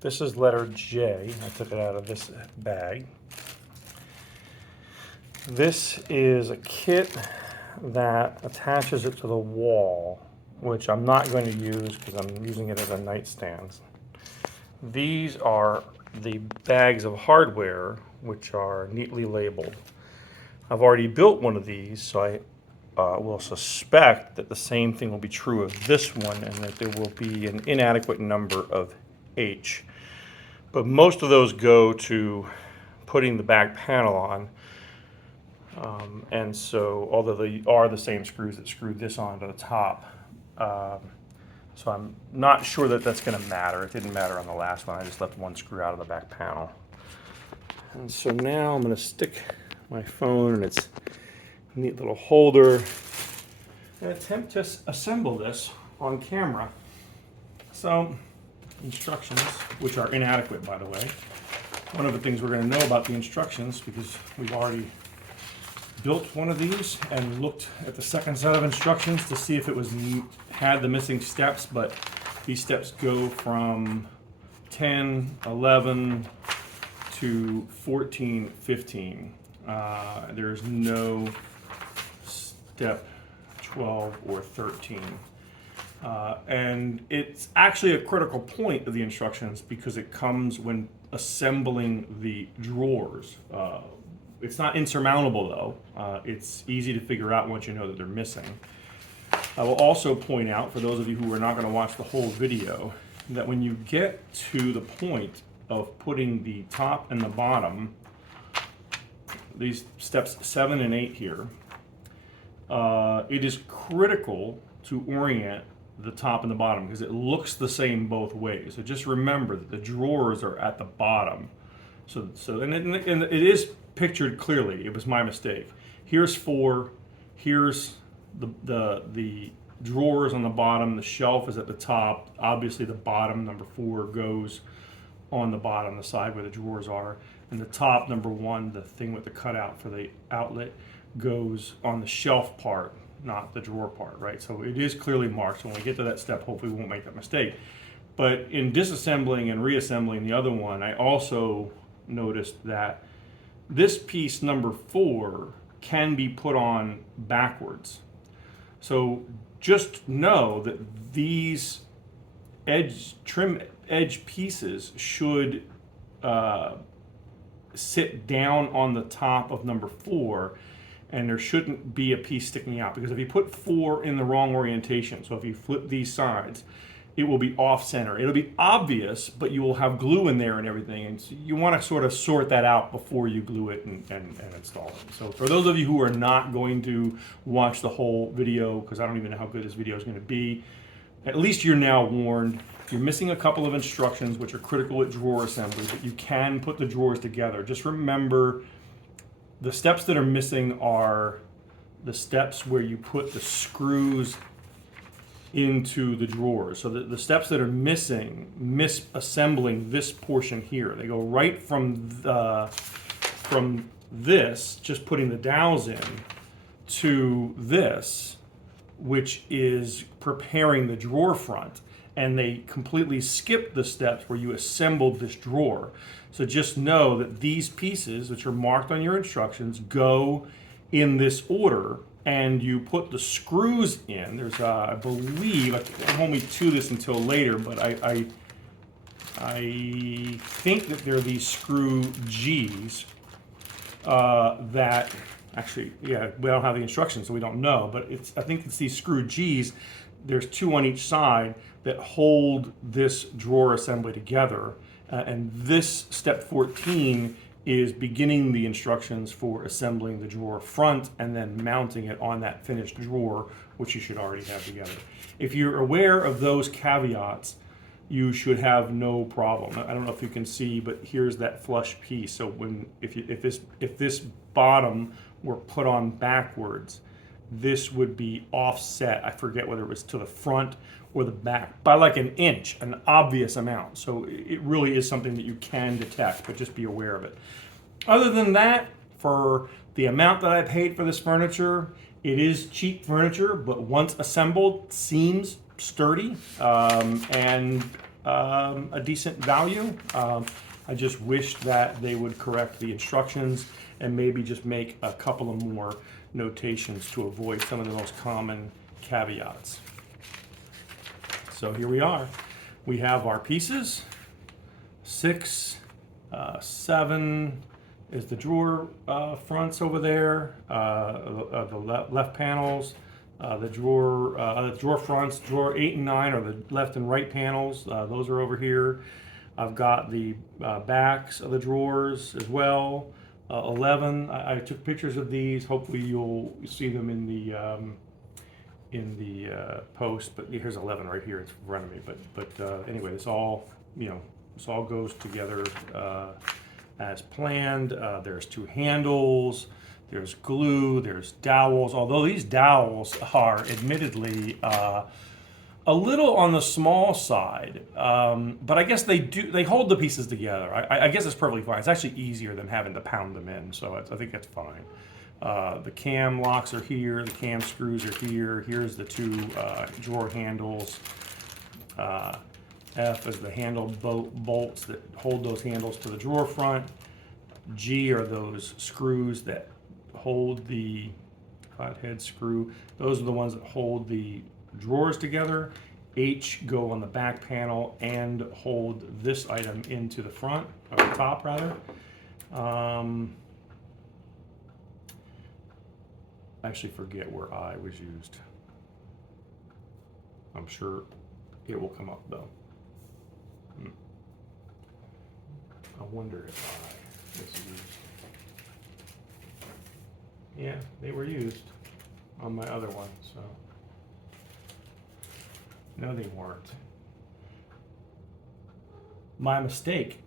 This is letter J. I took it out of this bag. This is a kit that attaches it to the wall, which I'm not going to use because I'm using it as a nightstand. These are the bags of hardware, which are neatly labeled. I've already built one of these, so I will suspect that the same thing will be true of this one, and that there will be an inadequate number of H. But most of those go to putting the back panel on. And so, although they are the same screws that screwed this onto the top, so I'm not sure that that's going to matter. It didn't matter on the last one. I just left one screw out of the back panel. And so now I'm going to stick my phone in its neat little holder and attempt to assemble this on camera. So, instructions, which are inadequate, by the way. One of the things we're going to know about the instructions, because we've already built one of these and looked at the second set of instructions to see if it had the missing steps, but these steps go from 10, 11 to 14, 15. There's no step 12 or 13. And it's actually a critical point of the instructions because it comes when assembling the drawers. It's not insurmountable though. It's easy to figure out once you know that they're missing. I will also point out, for those of you who are not going to watch the whole video, that when you get to the point of putting the top and the bottom, these steps 7 and 8 here, it is critical to orient the top and the bottom because it looks the same both ways. So just remember that the drawers are at the bottom. And it is pictured clearly. It was my mistake. Here's 4. Here's the drawers on the bottom. The shelf is at the top. Obviously, the bottom, number 4, goes on the bottom, the side where the drawers are. And the top, number 1, the thing with the cutout for the outlet, goes on the shelf part, not the drawer part, right? So it is clearly marked. So when we get to that step, hopefully we won't make that mistake. But in disassembling and reassembling the other one, I also noticed that this piece number 4 can be put on backwards. So just know that these trim edge pieces should sit down on the top of number 4, and there shouldn't be a piece sticking out, because if you put 4 in the wrong orientation, so if you flip these sides, it will be off center. It'll be obvious, but you will have glue in there and everything, and so you want to sort of sort that out before you glue it and install it. So for those of you who are not going to watch the whole video, because I don't even know how good this video is going to be, at least you're now warned. You're missing a couple of instructions which are critical at drawer assembly, but you can put the drawers together. Just remember, the steps that are missing are the steps where you put the screws into the drawers. So the steps that are missing, misassembling this portion here. They go right from this, just putting the dowels in, to this, which is preparing the drawer front. And they completely skip the steps where you assembled this drawer. So just know that these pieces, which are marked on your instructions, go in this order, and you put the screws in. There's, I believe, I won't be to this until later, but I think that there are these screw G's that actually, yeah, we don't have the instructions, so we don't know, but I think it's these screw G's. There's 2 on each side that hold this drawer assembly together. And this step 14 is beginning the instructions for assembling the drawer front and then mounting it on that finished drawer, which you should already have together. If you're aware of those caveats, you should have no problem. I don't know if you can see, but here's that flush piece. So if this bottom were put on backwards, this would be offset. I forget whether it was to the front or the back by like an inch, an obvious amount. So it really is something that you can detect, but just be aware of it. Other than that, for the amount that I paid for this furniture, it is cheap furniture, but once assembled, seems sturdy. And a decent value. I just wish that they would correct the instructions and maybe just make a couple of more notations to avoid some of the most common caveats. So here we are. We have our pieces. 6, 7 is the drawer fronts over there. The left panels. The drawer fronts, drawer 8 and 9 are the left and right panels. Those are over here. I've got the backs of the drawers as well. 11. I took pictures of these. Hopefully you'll see them in the post. But here's 11 right here. It's in front of me. But anyway, this all this all goes together as planned. There's 2 handles. There's glue, there's dowels, although these dowels are admittedly a little on the small side, but I guess they hold the pieces together. I guess it's perfectly fine. It's actually easier than having to pound them in, so I think that's fine. The cam locks are here, the cam screws are here. Here's the 2 drawer handles. F is the handle bolts that hold those handles to the drawer front. G are those screws that hold the flathead screw. Those are the ones that hold the drawers together. H go on the back panel and hold this item into the front, or the top rather. I actually forget where I was used. I'm sure it will come up though. I wonder if I was used. Yeah, they were used on my other one, so. No, they weren't. My mistake.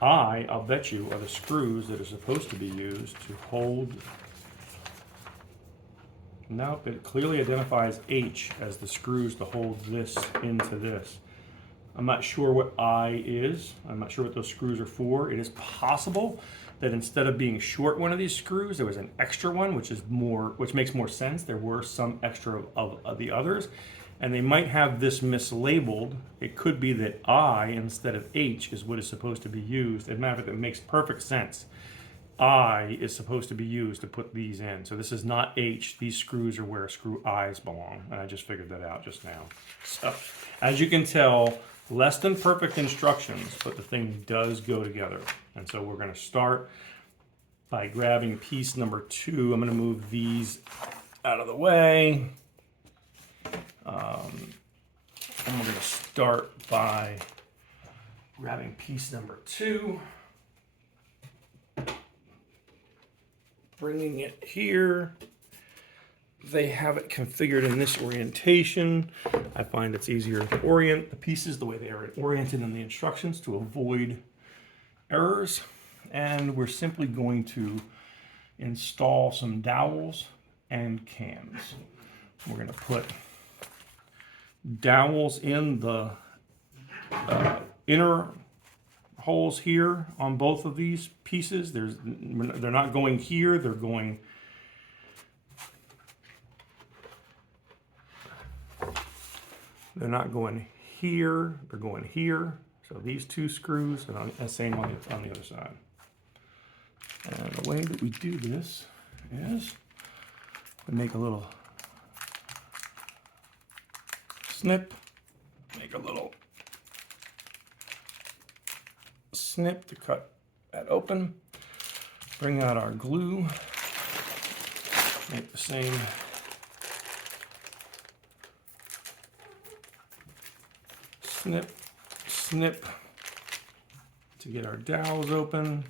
I'll bet you, are the screws that are supposed to be used to hold. Nope, it clearly identifies H as the screws to hold this into this. I'm not sure what I is. I'm not sure what those screws are for. It is possible that instead of being short one of these screws, there was an extra one, which makes more sense. There were some extra of the others, and they might have this mislabeled. It could be that I instead of H is what is supposed to be used. As a matter of fact, it makes perfect sense. I is supposed to be used to put these in. So this is not H. These screws are where screw I's belong, and I just figured that out just now. So as you can tell, less than perfect instructions, but the thing does go together. And so we're going to start by grabbing piece number 2. I'm going to move these out of the way. And we're going to start by grabbing piece number 2, bringing it here. They have it configured in this orientation. I find it's easier to orient the pieces the way they are oriented in the instructions to avoid errors. And we're simply going to install some dowels and cams. We're going to put dowels in the inner holes here on both of these pieces. They're not going here, they're going here, they're going here. So these 2 screws, and same on the other side. And the way that we do this is we make a little snip, make a little snip to cut that open, bring out our glue, make the same snip, snip to get our dowels open.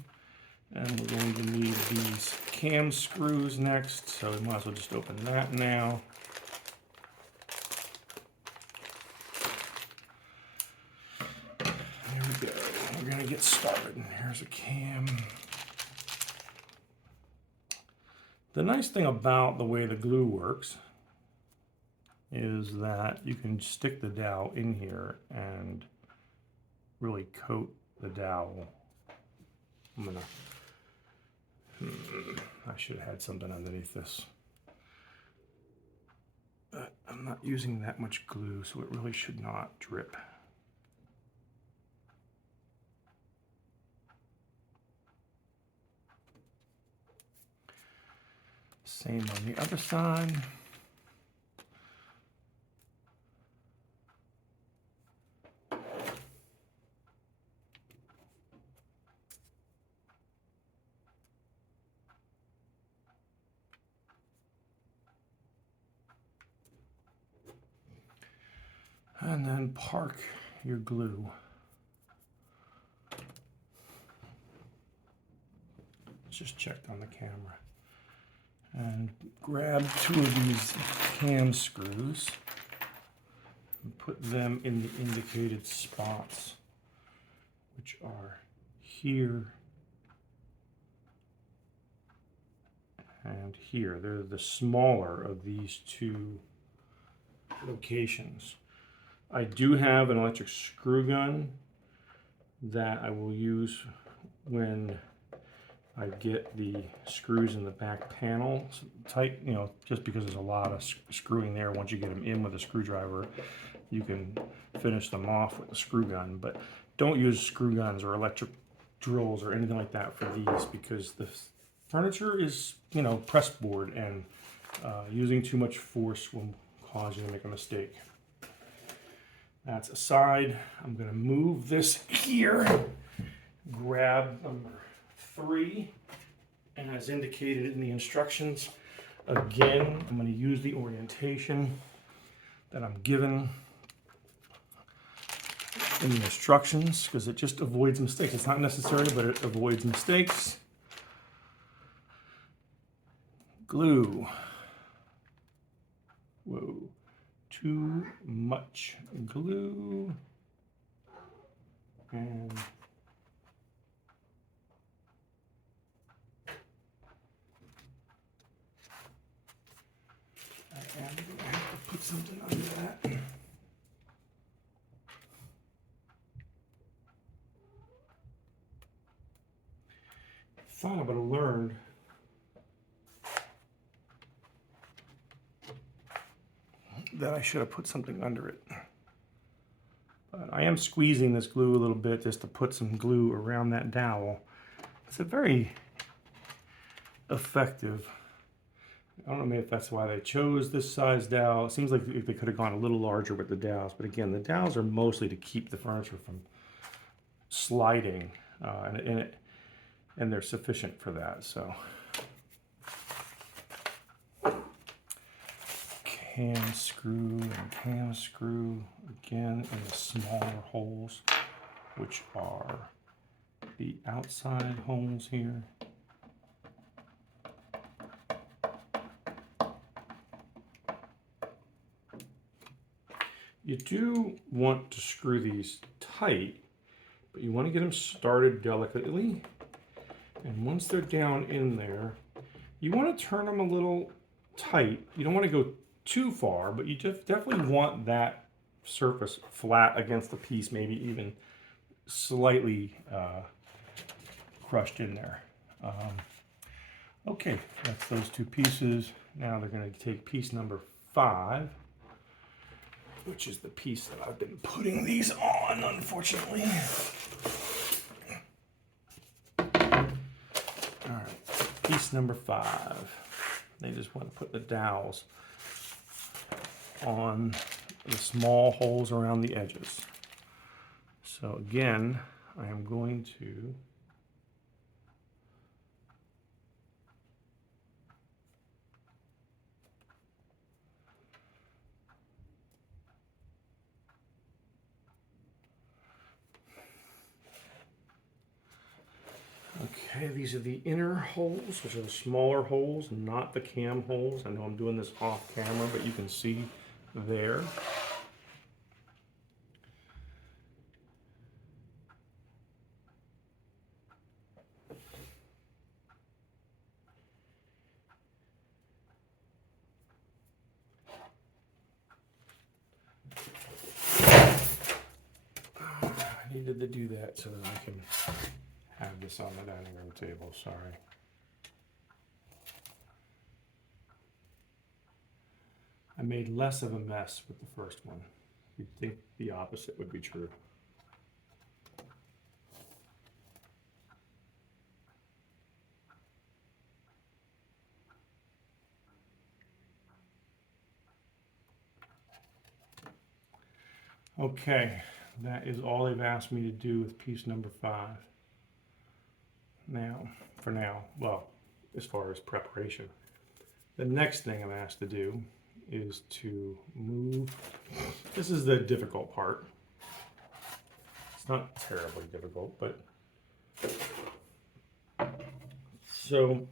And we're going to need these cam screws next, so we might as well just open that now. There we go. We're going to get started. Here's a cam. The nice thing about the way the glue works is that you can stick the dowel in here and really coat the dowel. I should have had something underneath this. But I'm not using that much glue, so it really should not drip. Same on the other side. And then park your glue. Just checked on the camera. And grab 2 of these cam screws and put them in the indicated spots, which are here and here. They're the smaller of these 2 locations. I do have an electric screw gun that I will use when I get the screws in the back panel tight, you know, just because there's a lot of screwing there. Once you get them in with a screwdriver, you can finish them off with a screw gun. But don't use screw guns or electric drills or anything like that for these, because the furniture is, you know, press board, and using too much force will cause you to make a mistake. That's aside. I'm going to move this here, grab number 3, and as indicated in the instructions, again, I'm going to use the orientation that I'm given in the instructions, because it just avoids mistakes. It's not necessary, but it avoids mistakes. Glue. Whoa, too much glue. And I am going to have to put something under that. Thought I would have learned that I should have put something under it. But I am squeezing this glue a little bit just to put some glue around that dowel. It's a very effective. I don't know maybe if that's why they chose this size dowel. It seems like they could have gone a little larger with the dowels, but again, the dowels are mostly to keep the furniture from sliding, and they're sufficient for that. So, cam screw and cam screw again in the smaller holes, which are the outside holes here. You do want to screw these tight, but you want to get them started delicately. And once they're down in there, you want to turn them a little tight. You don't want to go too far, but you just definitely want that surface flat against the piece, maybe even slightly crushed in there. Okay, that's those 2 pieces. Now they're going to take piece number 5. Which is the piece that I've been putting these on, unfortunately. All right, piece number 5. They just want to put the dowels on the small holes around the edges. So again, I am going to okay, these are the inner holes, which are the smaller holes, not the cam holes. I know I'm doing this off camera, but you can see there. I needed to do that so that I can have this on the dining room table, sorry. I made less of a mess with the first one. You'd think the opposite would be true. Okay, that is all they've asked me to do with piece number 5. Now, for now, well, as far as preparation. The next thing I'm asked to do is to move. This is the difficult part. It's not terribly difficult, but so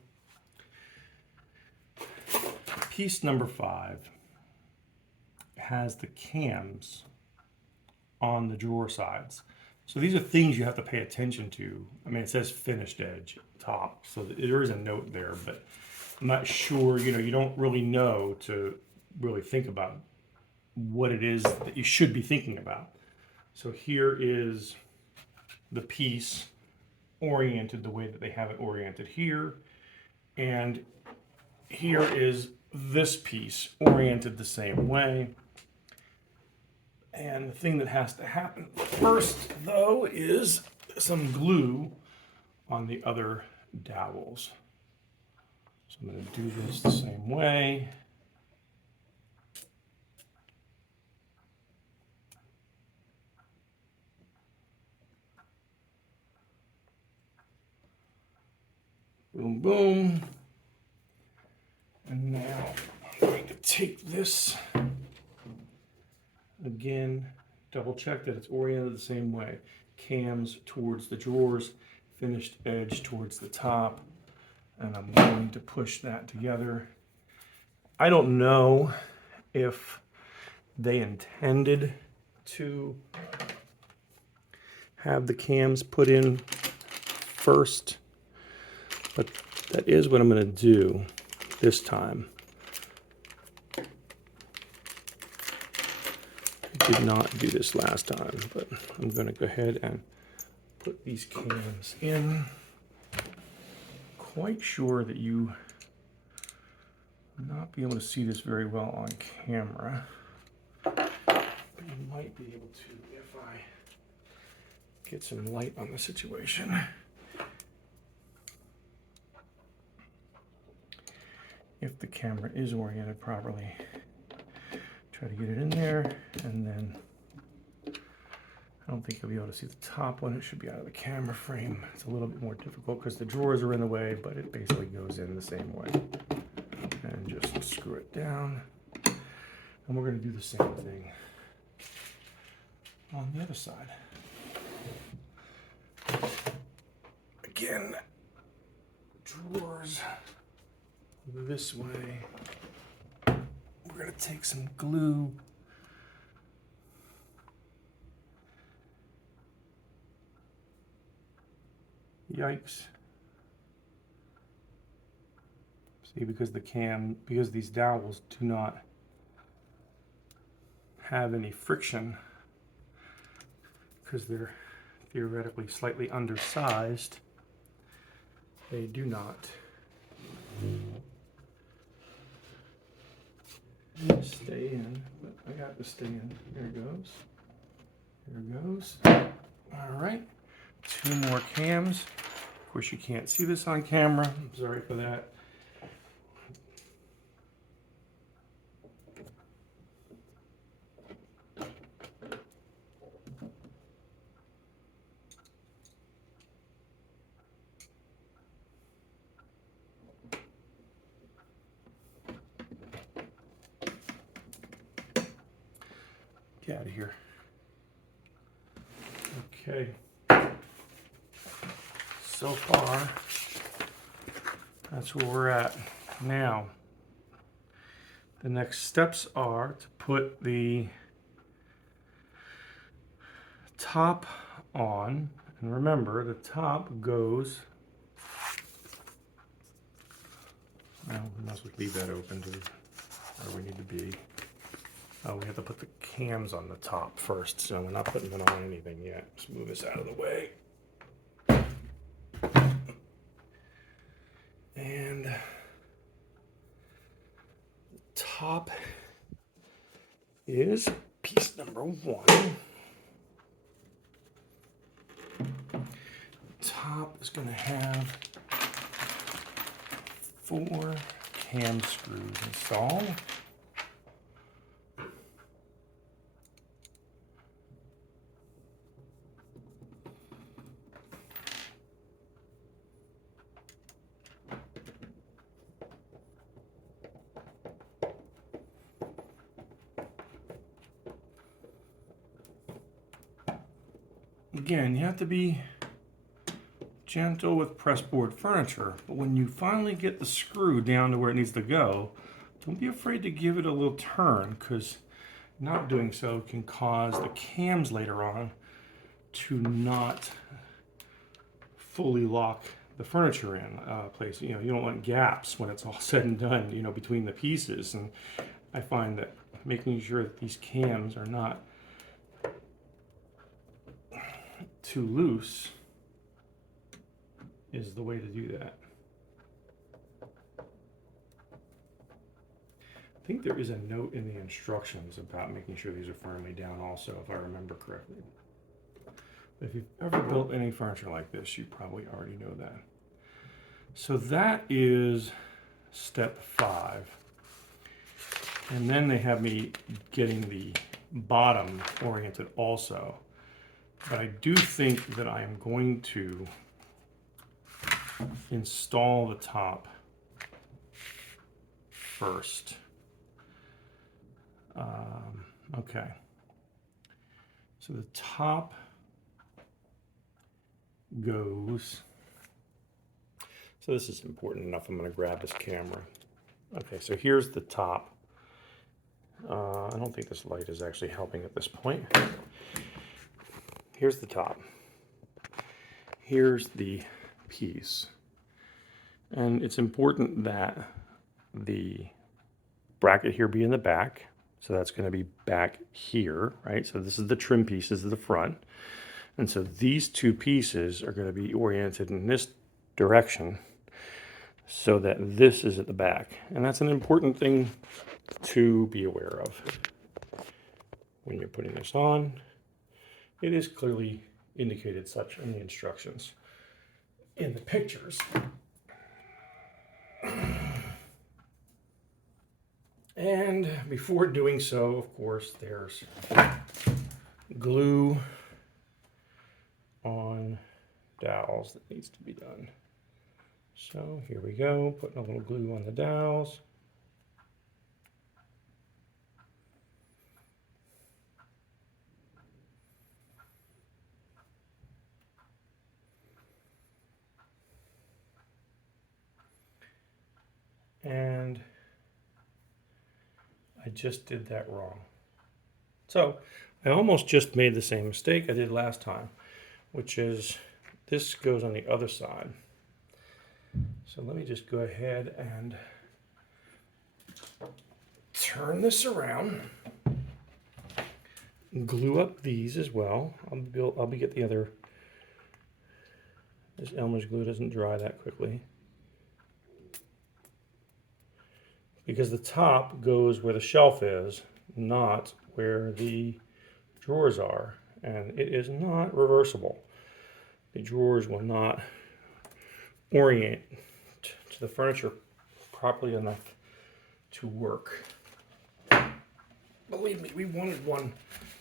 piece number 5 has the cams on the drawer sides. So these are things you have to pay attention to. I mean, it says finished edge top, so there is a note there, but I'm not sure, you don't really know to really think about what it is that you should be thinking about. So here is the piece oriented the way that they have it oriented here, and here is this piece oriented the same way. And the thing that has to happen first, though, is some glue on the other dowels. So I'm going to do this the same way. Boom, boom. And now I'm going to take this, again, double check that it's oriented the same way. Cams towards the drawers, finished edge towards the top, and I'm going to push that together. I don't know if they intended to have the cams put in first, but that is what I'm going to do this time. I did not do this last time, but I'm going to go ahead and put these cams in. Quite sure that you will not be able to see this very well on camera, but you might be able to if I get some light on the situation. If the camera is oriented properly, try to get it in there, and then I don't think you'll be able to see the top one. It should be out of the camera frame. It's a little bit more difficult because the drawers are in the way, but it basically goes in the same way. And just screw it down. And we're going to do the same thing on the other side. Again, drawers this way. We're going to take some glue. Yikes. See, because these dowels do not have any friction, because they're theoretically slightly undersized, they do not stay in, but I got to stay in. There it goes. There it goes. All right, 2 more cams. Of course, you can't see this on camera. I'm sorry for that. Get out of here. Okay. So far, that's where we're at. Now, the next steps are to put the top on. And remember, the top goes, well, we might as well leave that open to where we need to be. Oh, we have to put the cams on the top first, so we're not putting them on anything yet. Just move this out of the way. And the top is piece number 1. Top is going to have 4 cam screws installed. again, you have to be gentle with pressboard furniture, but when you finally get the screw down to where it needs to go, don't be afraid to give it a little turn, because not doing so can cause the cams later on to not fully lock the furniture in place. You know, you don't want gaps when it's all said and done, you know, between the pieces. And I find that making sure that these cams are not too loose is the way to do that. I think there is a note in the instructions about making sure these are firmly down also, if I remember correctly. But if you've ever built any furniture like this, you probably already know that. So that is step 5. And then they have me getting the bottom oriented also. But I do think that I am going to install the top first. Okay. So the top goes. So this is important enough. I'm going to grab this camera. Okay, so here's the top. I don't think this light is actually helping at this point. Here's the top. Here's the piece. And it's important that the bracket here be in the back. So that's going to be back here, right? So this is the trim piece, this is the front. And so these two pieces are going to be oriented in this direction so that this is at the back. And that's an important thing to be aware of when you're putting this on. It is clearly indicated such in the instructions in the pictures. And before doing so, of course, there's glue on dowels that needs to be done. So here we go, putting a little glue on the dowels. And I just did that wrong. So I almost just made the same mistake I did last time, which is this goes on the other side. So let me just go ahead and turn this around, glue up these as well. I'll be get the other. This Elmer's glue doesn't dry that quickly, because the top goes where the shelf is, not where the drawers are, and it is not reversible. The drawers will not orient to the furniture properly enough to work. Believe me, we wanted one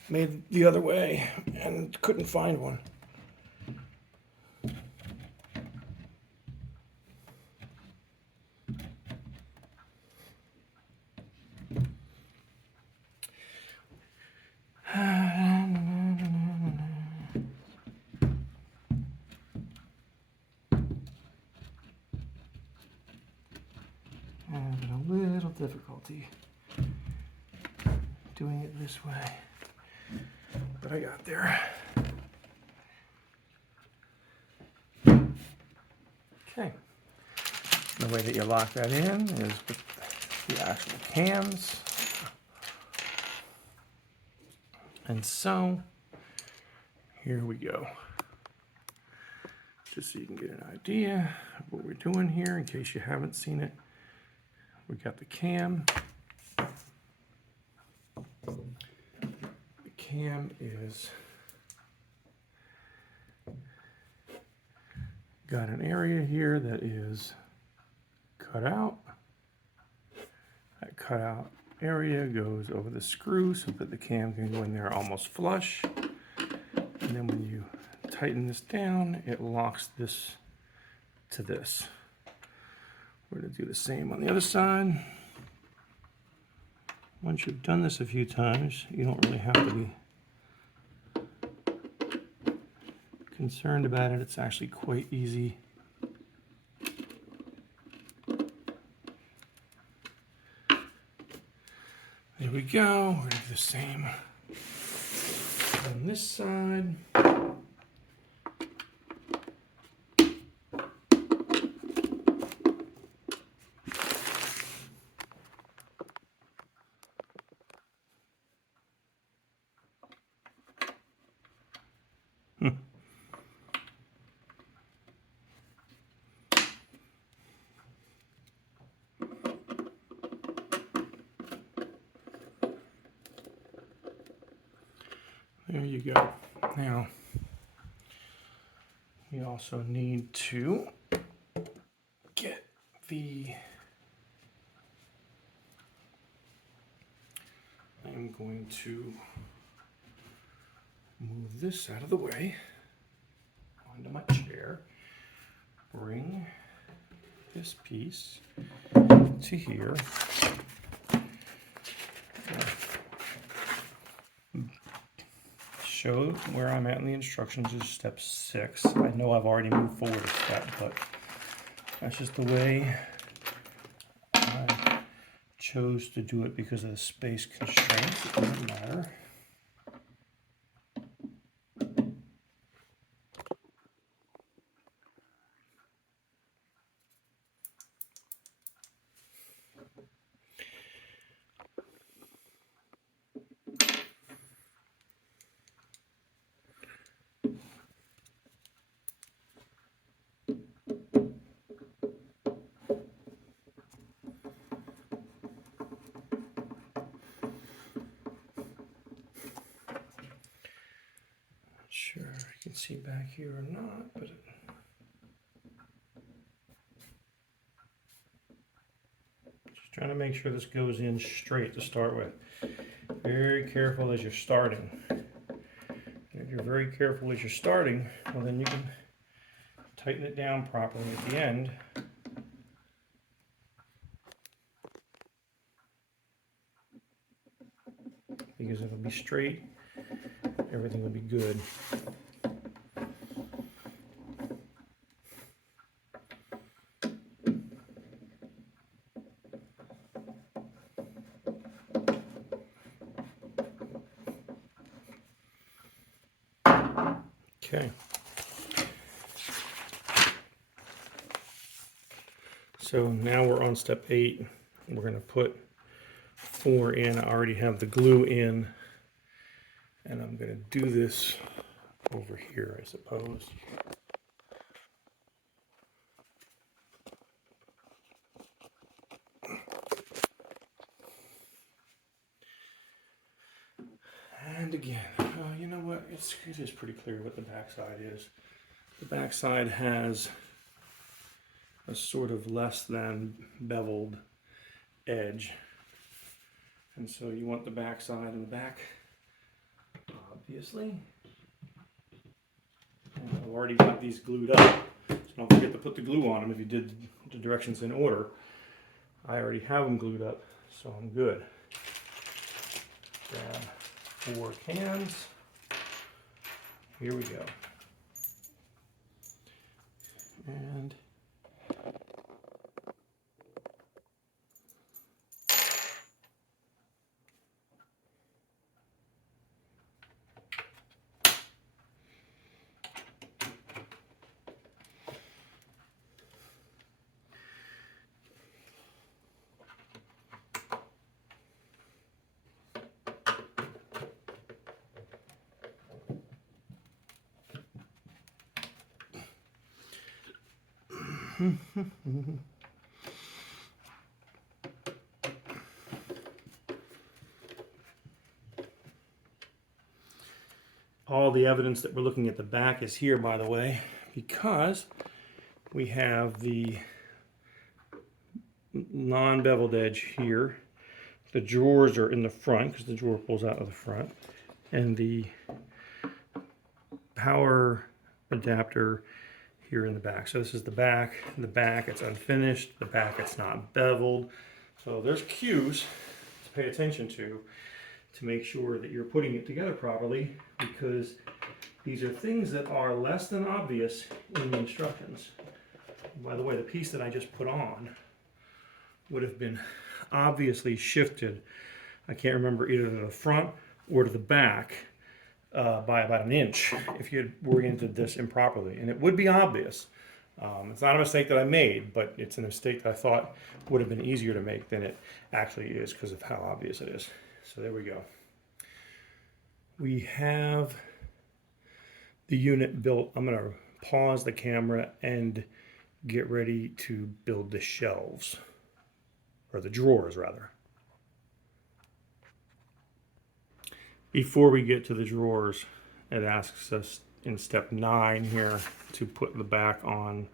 made the other way and couldn't find one. Having a little difficulty doing it this way, but I got there. Okay, the way that you lock that in is with the actual cams. And so, here we go. Just so you can get an idea of what we're doing here, in case you haven't seen it. We got the cam. The cam is got an area here that is cut out. That cut out area goes over the screw so that the cam can go in there almost flush. And then when you tighten this down, it locks this to this. We're going to do the same on the other side. Once you've done this a few times, you don't really have to be concerned about it, it's actually quite easy. There we go. We're going to do the same on this side. There you go. Now, we also need to get I'm going to move this out of the way onto my chair, bring this piece to here. Show where I'm at in the instructions is step 6. I know I've already moved forward a step, but that's just the way I chose to do it because of the space constraints. It doesn't matter. Sure, you can see back here or not, but just trying to make sure this goes in straight to start with. Very careful as you're starting. And if you're very careful as you're starting, well, then you can tighten it down properly at the end. Because it'll be straight, everything will be good. Okay. So now we're on step 8. We're going to put 4 in. I already have the glue in, and I'm going to do this over here, I suppose. And again, you know what? It is pretty clear what the backside is. The backside has a sort of less than beveled edge. And so you want the backside and the back, obviously. And I've already got these glued up, so don't forget to put the glue on them if you did the directions in order. I already have them glued up, so I'm good. Grab 4 cans. Here we go. And all the evidence that we're looking at the back is here, by the way, because we have the non-beveled edge here. The drawers are in the front because the drawer pulls out of the front, and the power adapter here in the back. So this is the back. The back, it's unfinished. The back, it's not beveled. So there's cues to pay attention to to make sure that you're putting it together properly, because these are things that are less than obvious in the instructions. By the way, the piece that I just put on would have been obviously shifted, I can't remember, either to the front or to the back by about an inch if you had oriented this improperly, and it would be obvious. It's not a mistake that I made, but it's a mistake that I thought would have been easier to make than it actually is because of how obvious it is. So there we go. We have the unit built. I'm going to pause the camera and get ready to build the shelves, or the drawers rather. Before we get to the drawers, it asks us in step 9 here to put the back on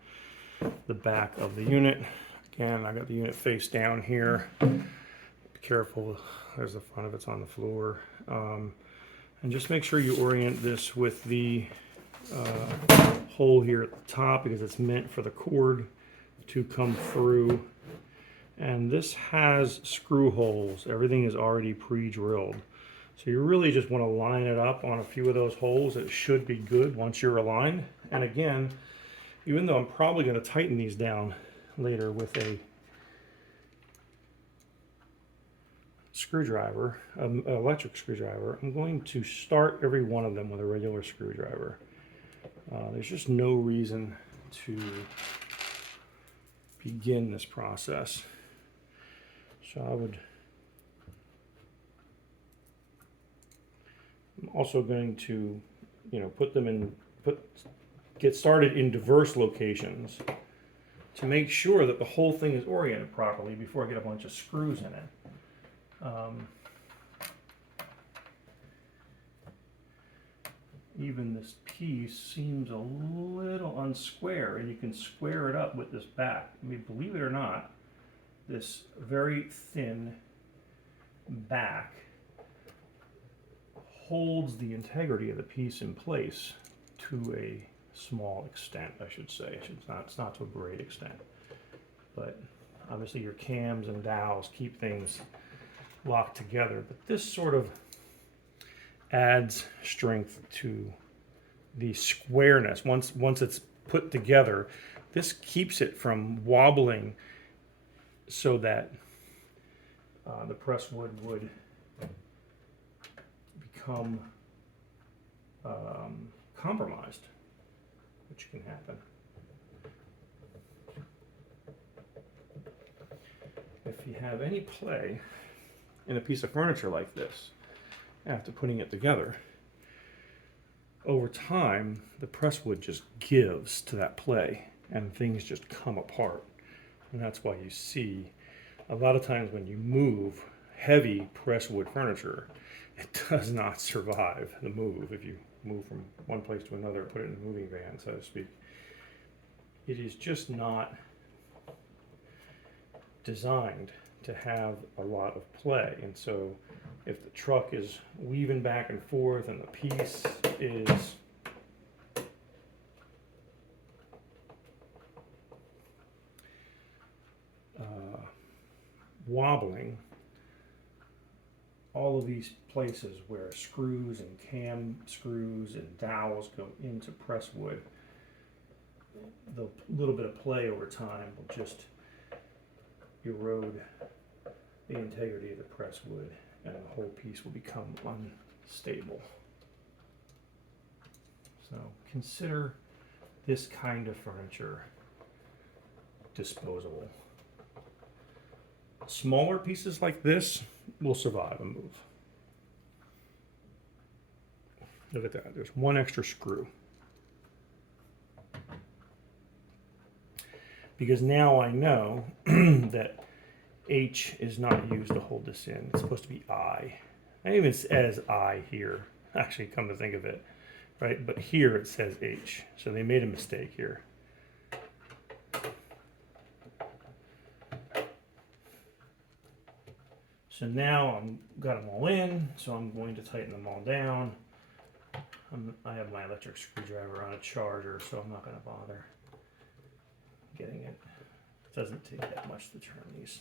the back of the unit. Again, I got the unit face down here. Be careful, there's the front of it's on the floor. And just make sure you orient this with the hole here at the top, because it's meant for the cord to come through. And this has screw holes. Everything is already pre-drilled. So you really just want to line it up on a few of those holes. It should be good once you're aligned. And again, even though I'm probably going to tighten these down later with a screwdriver, an electric screwdriver, I'm going to start every one of them with a regular screwdriver. There's just no reason to begin this process. So I'm also going to, get started in diverse locations to make sure that the whole thing is oriented properly before I get a bunch of screws in it. Even this piece seems a little unsquare, and you can square it up with this back. I mean, believe it or not, this very thin back holds the integrity of the piece in place to a small extent, I should say. It's not to a great extent. But obviously your cams and dowels keep things locked together. But this sort of adds strength to the squareness. Once it's put together, this keeps it from wobbling so that the press wood would become compromised, which can happen. If you have any play in a piece of furniture like this, after putting it together, over time, the press wood just gives to that play and things just come apart. And that's why you see a lot of times when you move heavy press wood furniture, it does not survive the move. If you move from one place to another, put it in a moving van, so to speak, it is just not designed to have a lot of play. And so if the truck is weaving back and forth and the piece is wobbling, all of these places where screws and cam screws and dowels go into press wood, the little bit of play over time will just erode the integrity of the press wood, and the whole piece will become unstable. So consider this kind of furniture disposable. Smaller pieces like this will survive a move. Look at that, there's one extra screw. Because now I know that H is not used to hold this in. It's supposed to be I. It even says I here, actually, come to think of it, right? But here it says H, so they made a mistake here. So now I've got them all in, so I'm going to tighten them all down. I have my electric screwdriver on a charger, so I'm not going to bother getting it. It doesn't take that much to turn these.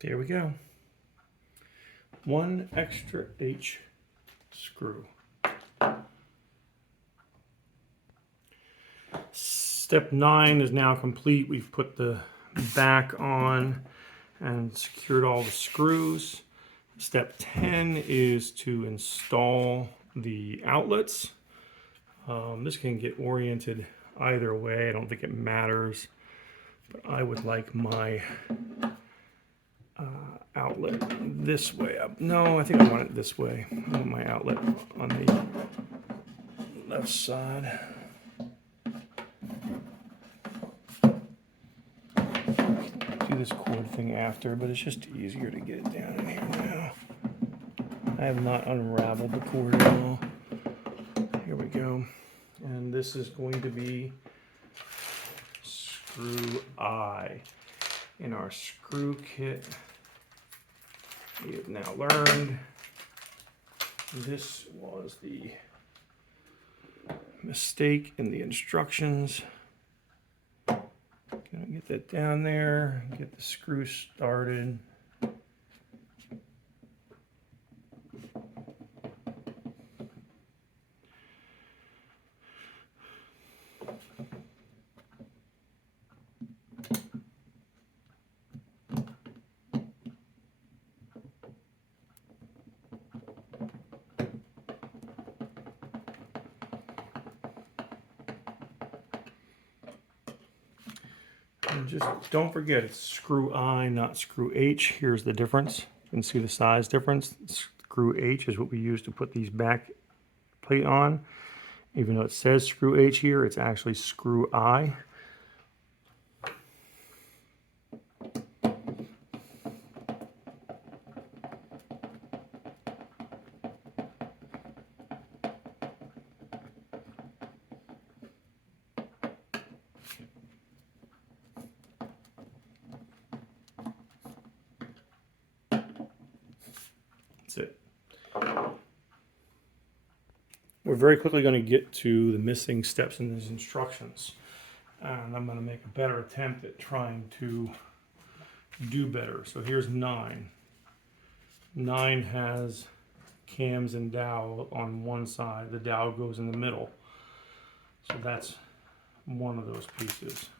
There we go. One extra H screw. Step 9 is now complete. We've put the back on and secured all the screws. Step 10 is to install the outlets. This can get oriented either way. I don't think it matters, but I would like my outlet this way up. No, I think I want it this way. I want my outlet on the left side. Do this cord thing after, but it's just easier to get it down in here now. I have not unraveled the cord at all. Here we go. And this is going to be screw I. In our screw kit, we have now learned this was the mistake in the instructions. Gonna get that down there, get the screw started. And just don't forget, it's screw I, not screw H. Here's the difference. You can see the size difference. Screw H is what we use to put these back plate on. Even though it says screw H here, it's actually screw I. That's it. We're very quickly going to get to the missing steps in these instructions. And I'm going to make a better attempt at trying to do better. So here's 9. 9 has cams and dowel on one side. The dowel goes in the middle. So that's one of those pieces.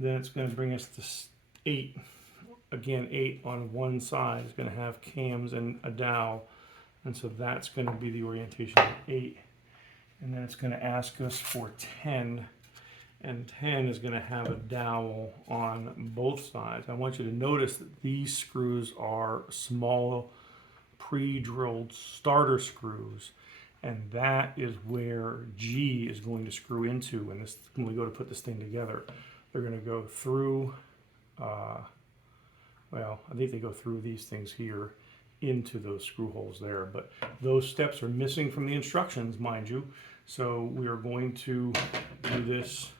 Then it's going to bring us to 8. Again, 8 on one side is going to have cams and a dowel. And so that's going to be the orientation of 8. And then it's going to ask us for 10. And 10 is going to have a dowel on both sides. I want you to notice that these screws are small pre-drilled starter screws. And that is where G is going to screw into when we go to put this thing together. They're going to go through, well, I think they go through these things here into those screw holes there. But those steps are missing from the instructions, mind you. So we are going to do this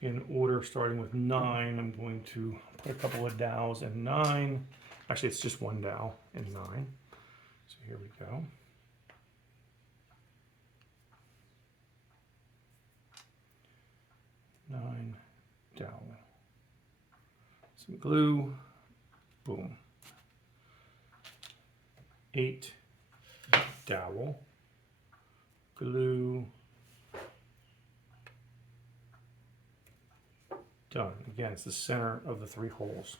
in order, starting with 9. I'm going to put a couple of dowels in 9. Actually, it's just one dowel in 9. So here we go. Nine dowel. Some glue. Boom. 8 dowel. Glue. Done. Again, it's the center of the 3 holes.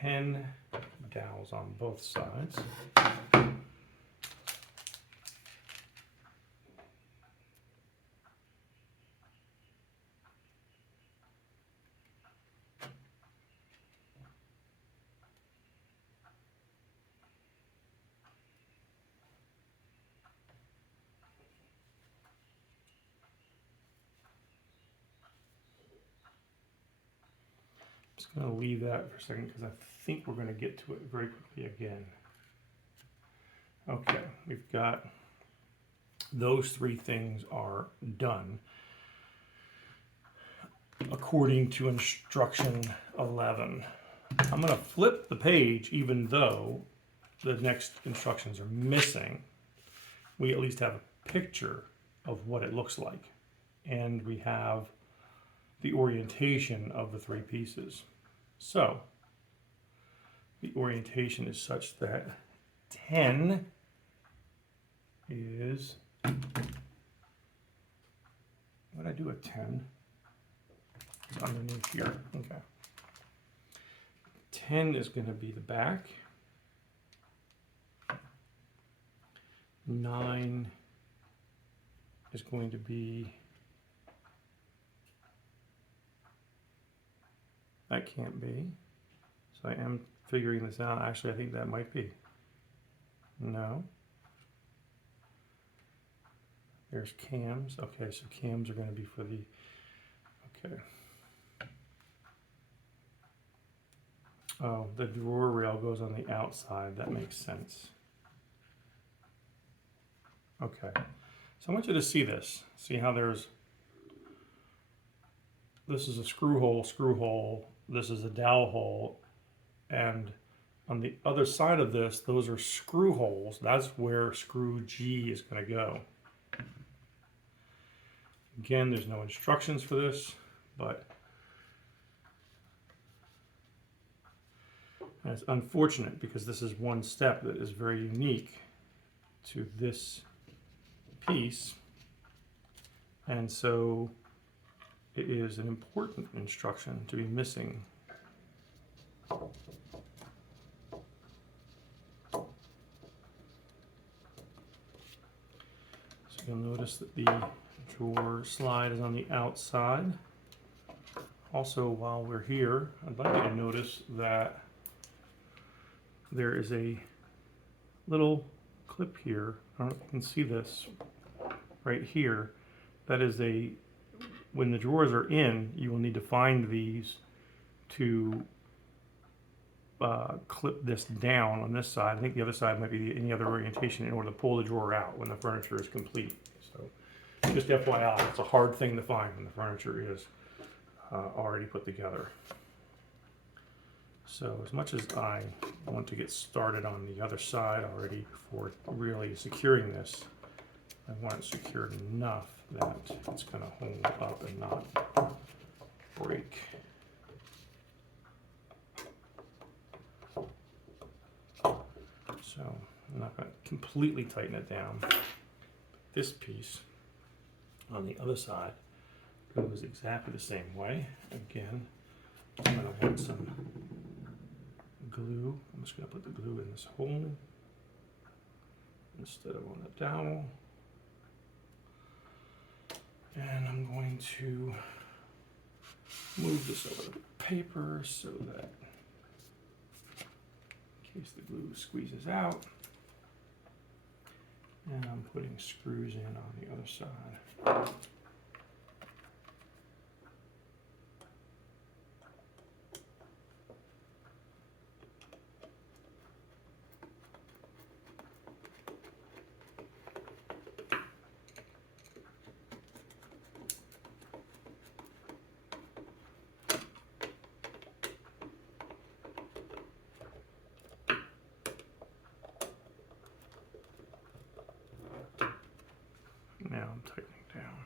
10 dowels on both sides. Just going to leave that for a second because I think we're going to get to it very quickly again. Okay, we've got those 3 things are done according to instruction 11. I'm going to flip the page even though the next instructions are missing. We at least have a picture of what it looks like, and we have the orientation of the 3 pieces. So the orientation is such that 10 is, what did I do at 10? It's underneath here, okay. 10 is going to be the back. 9 is going to be, that can't be. So I am figuring this out. Actually, I think that might be. No. There's cams. Okay, so cams are going to be for the, okay. Oh, the drawer rail goes on the outside. That makes sense. Okay. So I want you to see this. See how there's, this is a screw hole. This is a dowel hole. And on the other side of this, those are screw holes. That's where screw G is going to go. Again, there's no instructions for this, but and it's unfortunate because this is one step that is very unique to this piece, and so it is an important instruction to be missing. So you'll notice that the drawer slide is on the outside. Also, while we're here, I'd like you to notice that there is a little clip here. I don't know if you can see this right here. That is a, when the drawers are in, you will need to find these to clip this down on this side. I think the other side might be any other orientation in order to pull the drawer out when the furniture is complete. So just FYI, it's a hard thing to find when the furniture is already put together. So as much as I want to get started on the other side already before really securing this, I want it secured enough that it's going to hold up and not break. So I'm not going to completely tighten it down. This piece on the other side goes exactly the same way. Again, I'm going to want some glue. I'm just going to put the glue in this hole instead of on the dowel. And I'm going to move this over to paper so that in case the glue squeezes out. And I'm putting screws in on the other side. Now I'm tightening down.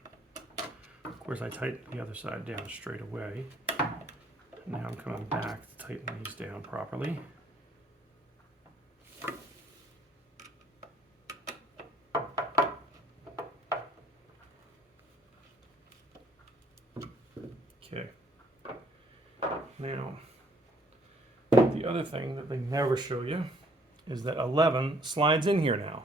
Of course, I tightened the other side down straight away. Now I'm coming back to tighten these down properly. Okay. Now, the other thing that they never show you is that 11 slides in here now.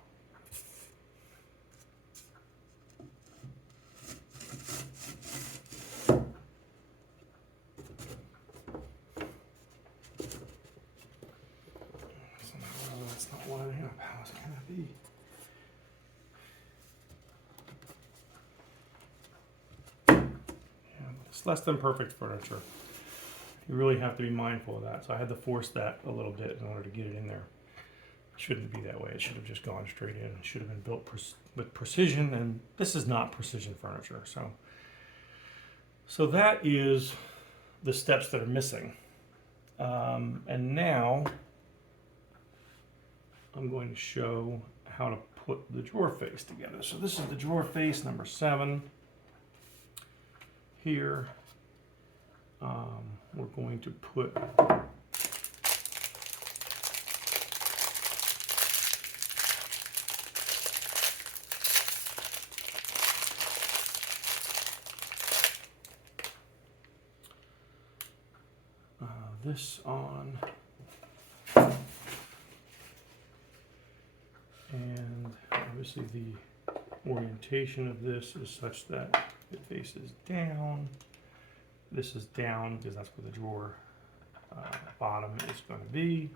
That's not lining up. How's it going to be? Yeah, it's less than perfect furniture. You really have to be mindful of that. So I had to force that a little bit in order to get it in there. It shouldn't be that way. It should have just gone straight in. It should have been built with precision, and this is not precision furniture. So that is the steps that are missing. And now I'm going to show how to put the drawer face together. So this is the drawer face number 7. Here, we're going to put this on. And obviously the orientation of this is such that it faces down. This is down because that's where the drawer bottom is going to be.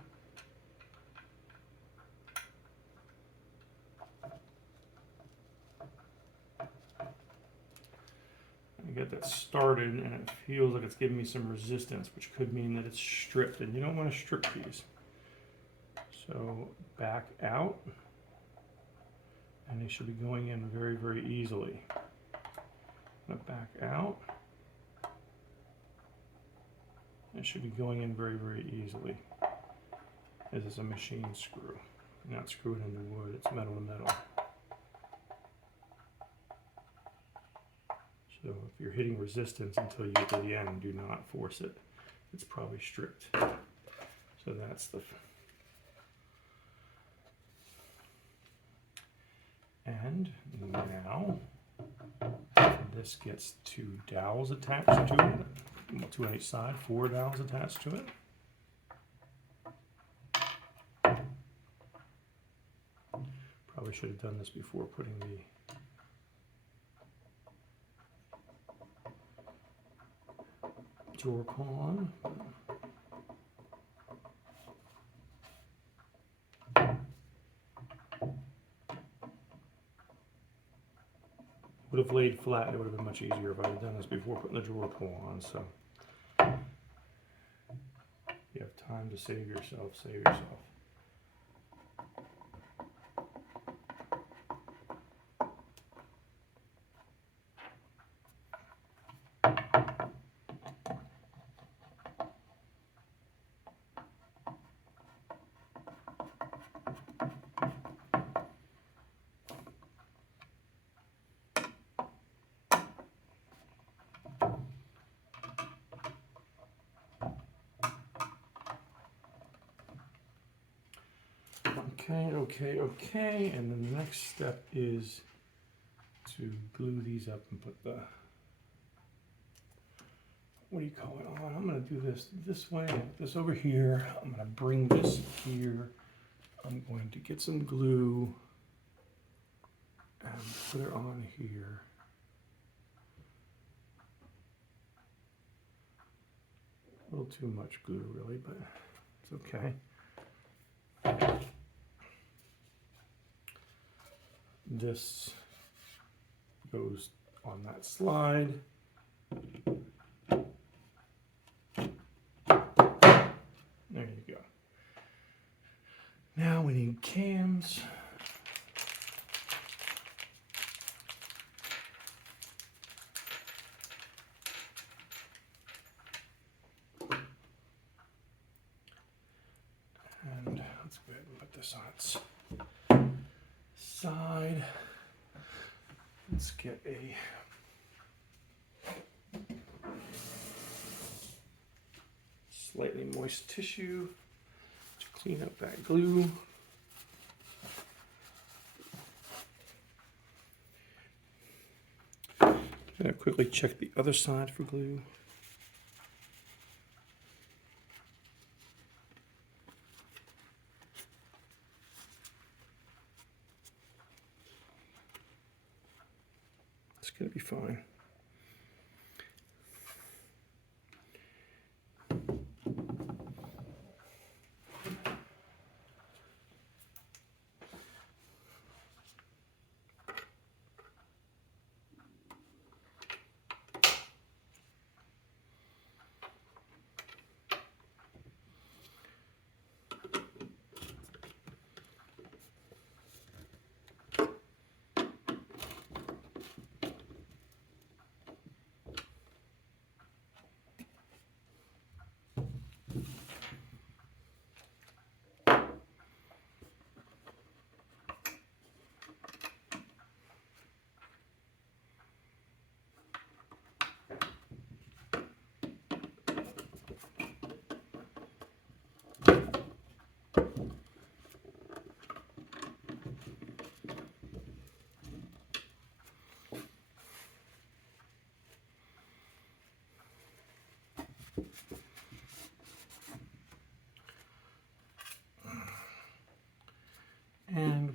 I get that started and it feels like it's giving me some resistance, which could mean that it's stripped, and you don't want to strip these. So back out, and they should be going in very, very easily. Back out. It should be going in very, very easily. This is a machine screw, not screwed into wood, it's metal to metal. So if you're hitting resistance until you get to the end, do not force it. It's probably stripped. So that's the... And now this gets 2 dowels attached to it, 2 on each side, 4 dowels attached to it. Probably should have done this before putting the drawer on. Would have laid flat, it would have been much easier if I had done this before putting the drawer pull on. So you have time to save yourself, save yourself. Okay, and then the next step is to glue these up and put the, what do you call it on? I'm going to do this way, this over here. I'm going to bring this here. I'm going to get some glue and put it on here. A little too much glue really, but it's okay. This goes on that slide. There you go. Now we need cams. And let's go ahead and put this on its side. Let's get a slightly moist tissue to clean up that glue. I'm going to quickly check the other side for glue. It's going to be fine.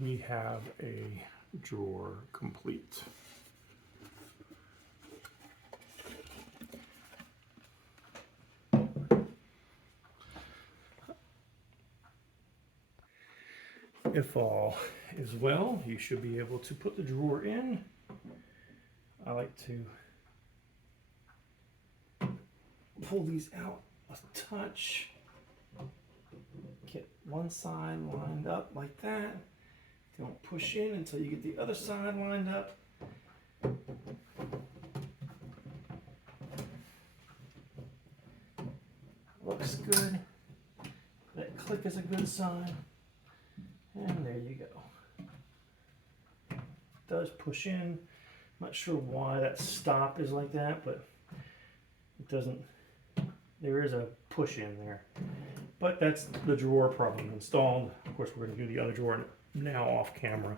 we have a drawer complete. If all is well, you should be able to put the drawer in. I like to pull these out a touch. Get one side lined up like that. Don't push in until you get the other side lined up. Looks good. That click is a good sign. And there you go. It does push in. Not sure why that stop is like that, but it doesn't. There is a push in there. But that's the drawer problem installed. Of course, we're going to do the other drawer now off camera.